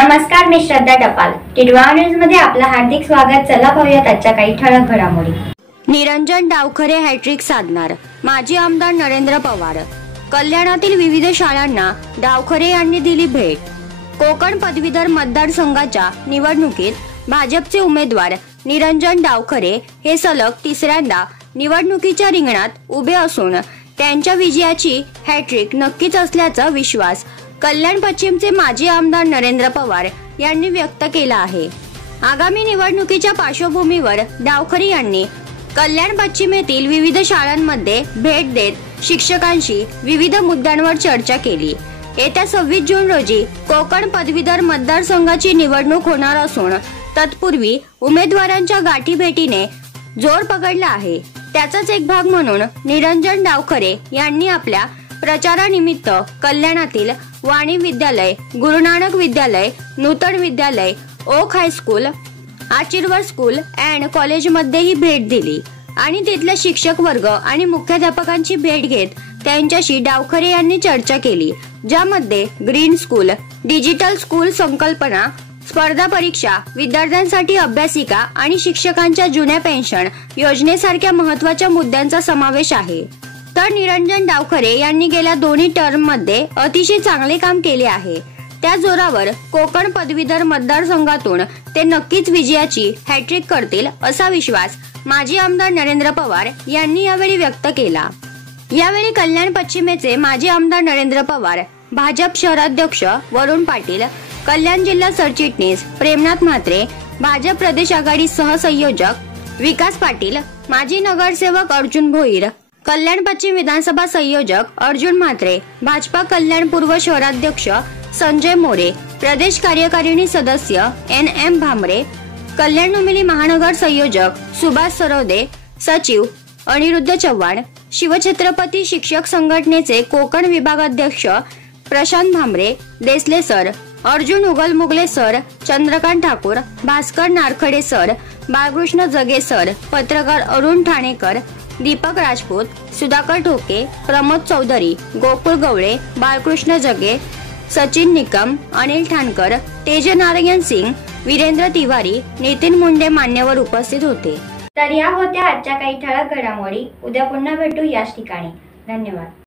नमस्कार, मी श्रद्धा टपाल. टिडवा न्यूज मध्ये आपलं हार्दिक स्वागत. चला पाहूयात आजच्या काही ठळक घडामोडी. निरंजन डावखरे हॅट्रिक साधणार. माजी आमदार नरेंद्र पवार. कल्याणातील विविध शाळांना डावखरे यांनी दिली भेट. कोकण पदवीधर मतदारसंघाच्या निवडणुकीत भाजपचे उमेदवार निरंजन डावखरे हे सलग तिसऱ्यांदा निवडणुकीच्या रिंगणात उभे असून त्यांच्या विजयाची हॅट्रिक नक्कीच असल्याचा विश्वास कल्याण पश्चिमचे माजी आमदार नरेंद्र पवार यांनी व्यक्त केला आहे. आगामी निवडणुकीच्या पार्श्वभूमीवर डावखरे यांनी कल्याण पश्चिम येथील विविध शाळांमध्ये भेट देत शिक्षकांशी विविध मुद्द्यांवर चर्चा केली. येत्या 26 जून रोजी कोकण पदवीधर मतदारसंघाची निवडणूक होणार असून तत्पूर्वी उमेदवारांच्या गाठीभेटीने जोर पकडला आहे. त्याचाच एक भाग म्हणून निरंजन डावखरे यांनी आपल्या प्रचारानिमित्त कल्याणातील वाणी विद्यालय, गुरुनानक विद्यालय, नूतन विद्यालय, ओक हायस्कूल, आशीर्वाद स्कूल अँड कॉलेजमध्येही भेट दिली आणि तिथले शिक्षक वर्ग आणि मुख्याध्यापकांची भेट घेत त्यांच्याशी डावखरे यांनी चर्चा केली, ज्यामध्ये ग्रीन स्कूल, डिजिटल स्कूल संकल्पना, स्पर्धा परीक्षा, विद्यार्थ्यांसाठी अभ्यासिका आणि शिक्षकांच्या जुन्या पेन्शन योजनेसारख्या महत्त्वाच्या मुद्द्यांचा समावेश आहे. तर निरंजन डावखरे यांनी गेल्या दोन्ही टर्ममध्ये अतिशय चांगले काम केले आहे. त्या जोरावर कोकण पदवीधर मतदारसंघातून ते नक्कीच विजयाची हॅट्रिक करतील असा विश्वास माजी आमदार नरेंद्र पवार यांनी यावेळी व्यक्त केला. यावेळी कल्याण पश्चिमेचे माजी आमदार नरेंद्र पवार, भाजप शहराध्यक्ष वरुण पाटील, कल्याण जिल्हा सरचिटणीस प्रेमनाथ म्हात्रे, भाजप प्रदेश आघाडी सहसंयोजक विकास पाटील, माजी नगरसेवक अर्जुन भोईर, कल्याण पश्चिम विधानसभा संयोजक अर्जुन म्हात्रे, भाजपा कल्याण पूर्व शहराध्यक्ष संजय मोरे, प्रदेश कार्यकारिणी सदस्य NM भामरे, कल्याण नुमिली महानगर संयोजक सुभाष सरोदे, सचिव अनिरुद्ध चव्हाण, शिवछत्रपती शिक्षक संघटनेचे कोकण विभागाध्यक्ष Prashant Bhamre, Desle sir, Arjun Ugalmugale sir, Chandrakant Thakur, Bhaskar Narkhade sir, Balkrishna Jage sir, पत्रकार अरुण ठाणेकर, दीपक राजपूत, सुधाकर ठोके, प्रमोद चौधरी, गोकुळ गवळे, बाळकृष्ण जगे, सचिन निकम, अनिल ठाणकर, तेजनारायण सिंग, वीरेंद्र तिवारी, नितीन मुंडे मान्यवर उपस्थित होते. तर या होत्या आजच्या काही ठळक घडामोडी. उद्या पुन्हा भेटू याच ठिकाणी. धन्यवाद.